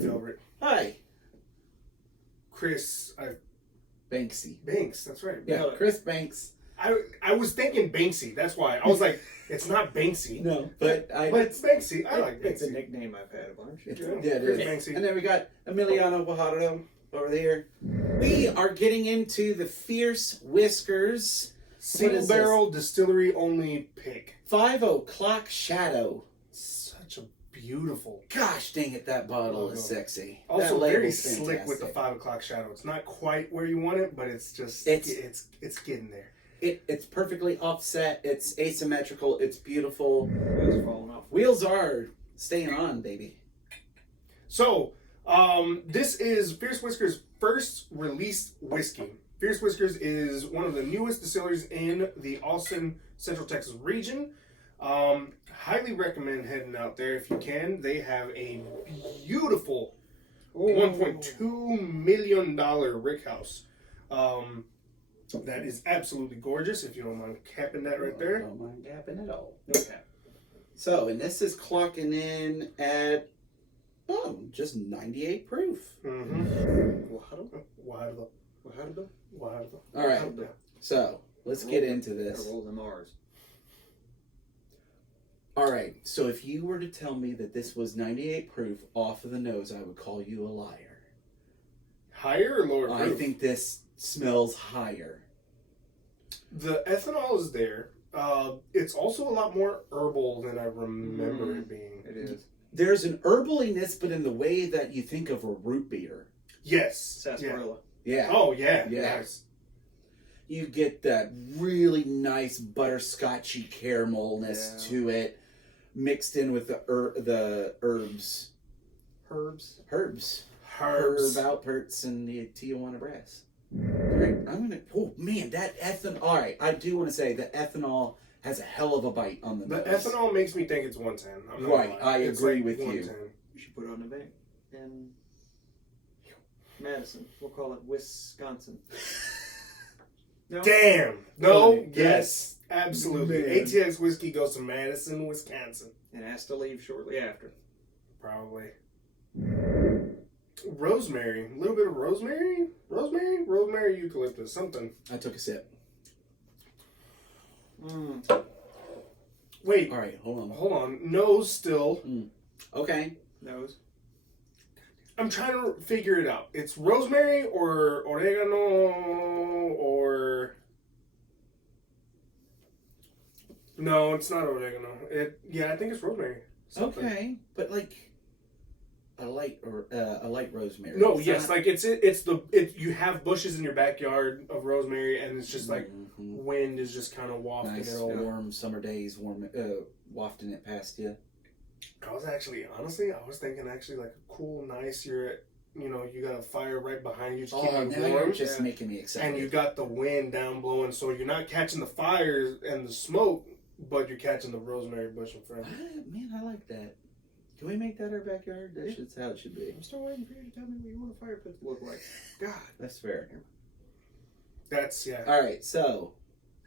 fan favorite. Hi. Chris Banksy. Banks, that's right. Yeah, Chris Banks. I was thinking Banksy, that's why. I was like, it's not Banksy. No, but it's Banksy. I like Banksy. It's a nickname I've had a bunch. Yeah, Chris it is. Banksy. And then we got Emiliano Guajardo over there. We are getting into the Fierce Whiskers. Single barrel distillery only pick. 5 o'clock shadow. Such a beautiful. Gosh dang it, that bottle is sexy. Also that very label's slick fantastic. with the 5 o'clock shadow. It's not quite where you want it, but it's just it's getting there. It's perfectly offset. It's asymmetrical. It's beautiful. Wheels falling off. Wheels are staying on, baby. So, this is Fierce Whiskers' first released whiskey. Fierce Whiskers is one of the newest distilleries in the Austin, Central Texas region. Highly recommend heading out there if you can. They have a beautiful $1.2 million rick house. That is absolutely gorgeous, if you don't mind capping that right there. Don't mind capping at all. No cap. So, and this is clocking in at, just 98 proof. Guajardo. All right. So, let's get into this. Roll them R's. All right. So, if you were to tell me that this was 98 proof off of the nose, I would call you a liar. Higher or lower proof? I think this smells higher. The ethanol is there. It's also a lot more herbal than I remember it being. It is. There's an herbaliness, but in the way that you think of a root beer. Yes. Sarsaparilla. Yeah. Oh, yeah. Yeah. Yes. You get that really nice butterscotchy caramelness to it, mixed in with the herbs. Herbs. Herb Alperts and the Tijuana Brass. Alright, oh man, that ethanol. Alright, I do want to say the ethanol has a hell of a bite on the nose. The ethanol makes me think it's 110. I'm not Right, gonna lie. I It's agree like with 110. You should put it on the bank. And Madison. We'll call it Wisconsin. No? Damn. No. Okay. Yes. Absolutely. Man. ATX whiskey goes to Madison, Wisconsin. And has to leave shortly after. Probably. Rosemary. A little bit of rosemary? Rosemary, eucalyptus, something. I took a sip. Wait. Alright, hold on. Nose still. Okay. Nose. I'm trying to figure it out. It's rosemary or oregano or... No, it's not oregano. I think it's rosemary. Something. Okay, but like a light rosemary. No, yes, like you have bushes in your backyard of rosemary, and it's just like wind is just kind of wafting nice, it over. warm summer days, wafting it past you. I was thinking like a cool, nice. You got a fire right behind you to keep you now warm. you're just making me excited. And you got the wind down blowing, so you're not catching the fires and the smoke, but you're catching the rosemary bush in front. Man, I like that. Can we make that our backyard? That's how it should be. I'm still waiting for you to tell me what you want a fire pit to look like. God. That's fair. That's, yeah. All right, so.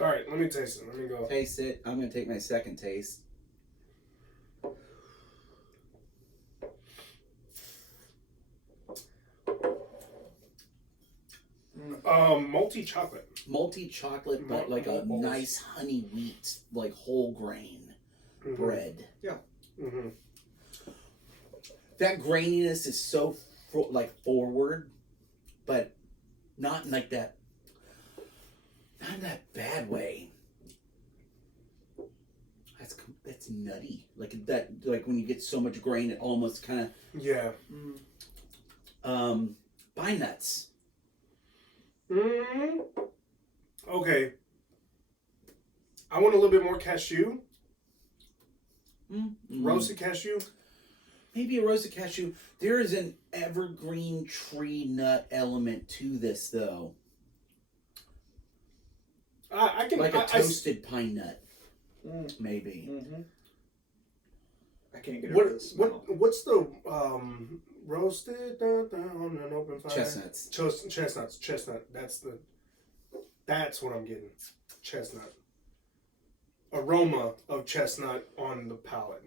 All right, let me taste it. Let me go. Taste it. I'm going to take my second taste. Multi chocolate, but like a nice honey wheat, like whole grain bread. Yeah. Mm-hmm. That graininess is so forward, but not in like that. Not in that bad way. That's nutty. Like that. Like when you get so much grain, it almost kind of. Yeah. Pine nuts. Okay. I want a little bit more cashew. Roasted cashew. Maybe a roasted cashew. There is an evergreen tree nut element to this, though. I can like a toasted pine nut. Maybe. Mm-hmm. I can't get over this. What's the roasted on an open fire? Chestnuts. Chestnut. That's what I'm getting. Chestnut. Aroma of chestnut on the palate.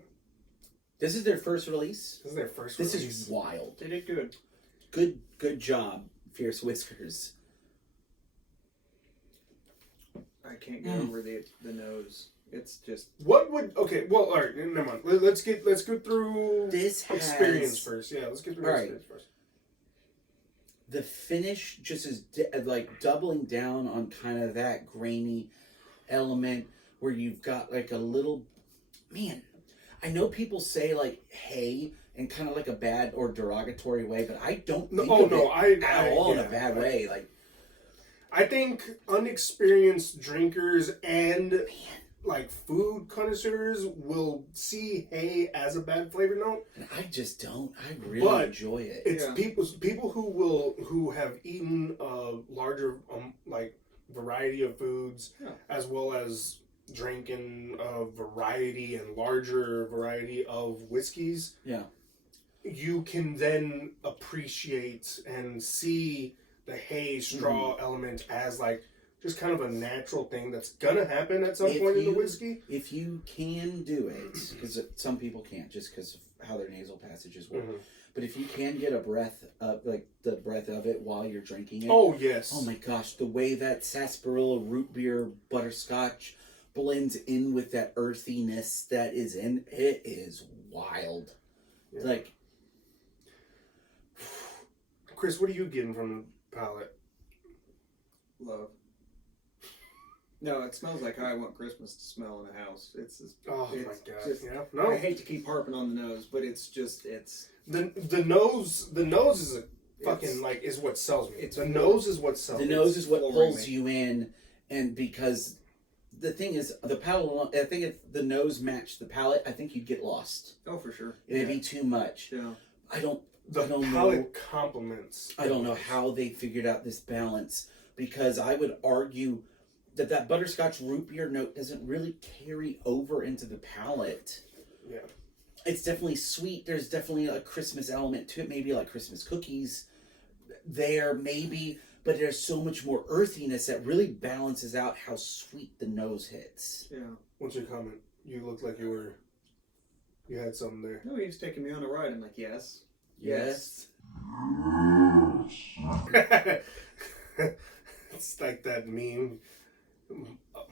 This is their first release. This is their first This release. is wild. They did good. Good job, Fierce Whiskers. I can't get over the nose. It's just What would okay? Well, all right, never mind. Let's go through This has experience first. Yeah, let's get through All right. experience first. the finish just is like doubling down on kind of that grainy element where you've got like a little man. I know people say like hey in kind of like a bad or derogatory way, but I don't think of it at all in a bad way. Like I think unexperienced drinkers and like food connoisseurs will see hay as a bad flavor note. and I just don't. I really enjoy it. It's people who have eaten a larger like variety of foods as well as drinking a variety and larger variety of whiskeys. Yeah. You can then appreciate and see the hay straw element as like just kind of a natural thing that's gonna happen at some point in the whiskey. If you can do it, because some people can't just because of how their nasal passages work. But if you can get a breath of like the breath of it while you're drinking it. Oh yes. Oh my gosh, the way that sarsaparilla root beer butterscotch blends in with that earthiness that is in it is wild. Yeah. Like Chris, what are you getting from the palate? love. No, it smells like how I want Christmas to smell in a house. It's Oh it's my god. just- Yeah. No. I hate to keep harping on the nose, but it's The nose is a fucking It's- like is what sells me. it's The nose is what sells the me. nose is what flooring pulls me. you in, and because the thing is the palate. I think if the nose matched the palate, I think you'd get lost. oh for sure. It'd be too much. Yeah. I don't The don't palate know. complements. I don't know how they figured out this balance because I would argue that butterscotch root beer note doesn't really carry over into the palate. Yeah. It's definitely sweet. There's definitely a Christmas element to it, maybe like Christmas cookies there, maybe, but there's so much more earthiness that really balances out how sweet the nose hits. Yeah. What's your comment? You looked like you had something there. No, he was taking me on a ride. I'm like, yes. Yes. It's like that meme.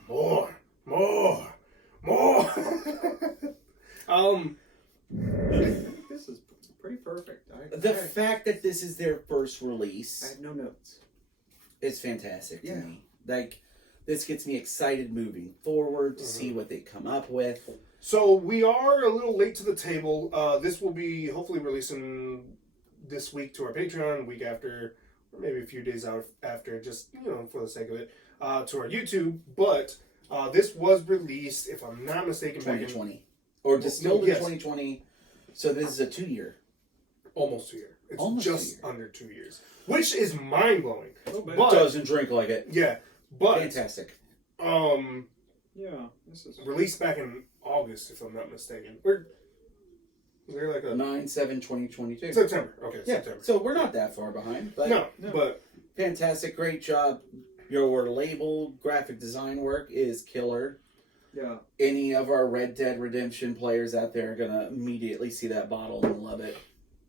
More. This is pretty perfect. The fact that this is their first I release have no notes. is fantastic to Yeah. me. Like, this gets me excited moving forward to see what they come up with. So we are a little late to the table. This will be hopefully releasing this week to our Patreon, week after, or maybe a few days out after, just for the sake of it, to our YouTube. But this was released, if I'm not mistaken, back in 2020. Or distilled in yes. 2020. So this is a 2-year. almost 2 years. It's Almost just 2 years. under 2 years, which is mind blowing. But doesn't drink like it. Yeah, but Fantastic. Yeah, this is released back in August, if I'm not mistaken. Or is there like a 9/7/2022. September? Okay, Yeah, September. so we're not that far behind. But No, No. but fantastic, great job. Your label, graphic design work is killer. yeah. Any of our Red Dead Redemption players out there are gonna immediately see that bottle and love it.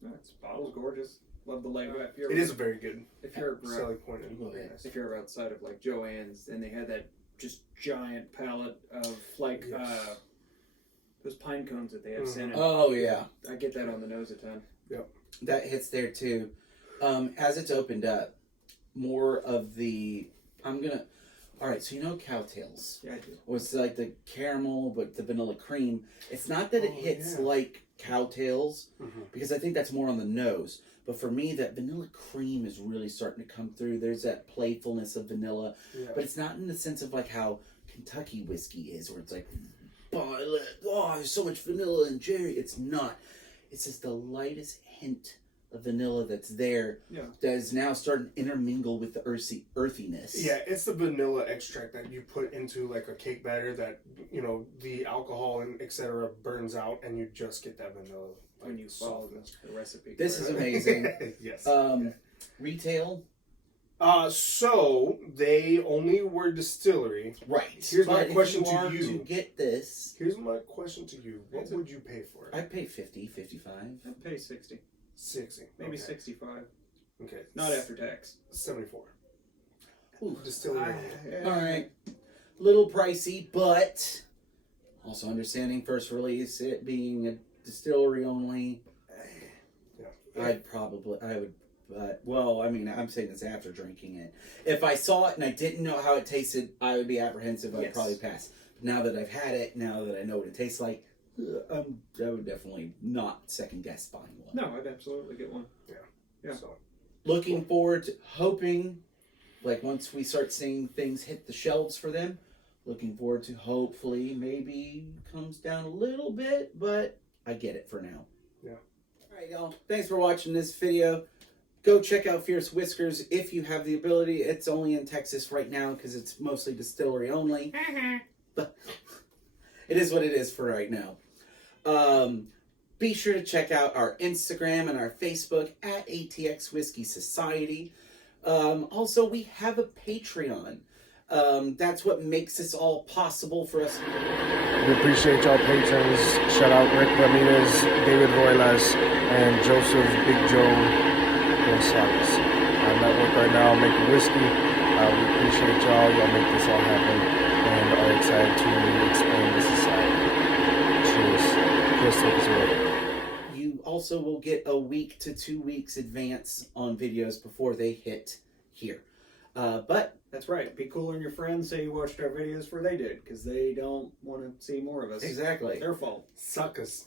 This bottle's gorgeous. Love the label. it is a very good If you're selling point. And Oh, very yeah. nice. if you're outside of like Joann's and they had that just giant palette of like Yes. those pine cones that they have sent in. Oh yeah, I get that on the nose a ton. that hits there too. As it's opened up, more of the all right, so cowtails. Yeah, I do. Or it's like the caramel, but the vanilla cream. It's not that it Oh, hits yeah. like cowtails, Mhm. because I think that's more on the nose. But for me, that vanilla cream is really starting to come through. There's that playfulness of vanilla, Yeah. but it's not in the sense of like how Kentucky whiskey is, where it's like, violet, oh, there's so much vanilla and cherry. It's not. It's just the lightest hint of vanilla that's there Yeah. that is now starting to intermingle with the earthiness. Yeah, it's the vanilla extract that you put into like a cake batter that the alcohol and etc. burns out, and you just get that vanilla When you follow softness. the recipe. This is amazing. Yes. Retail, So they only were distillery. Right. Here's my But question if to are you. To get this, Here's my question to you. What would you pay for it? I'd pay 50, 55. I'd pay 60. 60. Maybe Okay. 65. Okay. Not after tax. 74. Ooh. Distillery. All right. Little pricey, but also understanding first release, it being a distillery only. Yeah. I would, but, well, I mean, I'm saying this after drinking it. If I saw it and I didn't know how it tasted, I would be apprehensive. I'd Yes. probably pass. Now that I've had it, now that I know what it tastes like, I would definitely not second guess buying one. No, I'd absolutely get one. Yeah. So, Looking forward to hoping, like once we start seeing things hit the shelves for them, looking forward to hopefully maybe comes down a little bit, but I get it for now. Yeah. All right, y'all. Thanks for watching this video. Go check out Fierce Whiskers if you have the ability. It's only in Texas right now because it's mostly distillery only. But it is what it is for right now. Be sure to check out our Instagram and our Facebook at ATX Whiskey Society. Also, we have a Patreon. That's what makes this all possible for us. We appreciate y'all patrons. Shout out Rick Ramirez, David Roylas, and Joseph Big Joe Gonzalez. I'm at work right now making whiskey. We appreciate y'all. Y'all make this all happen and are excited to explain the society. Cheers. Chris, take us away. You also will get a week to 2 weeks advance on videos before they hit here. But That's right. Be cool on your friends. Say you watched our videos before they did, because they don't want to see more of us. exactly. Their fault. suckers.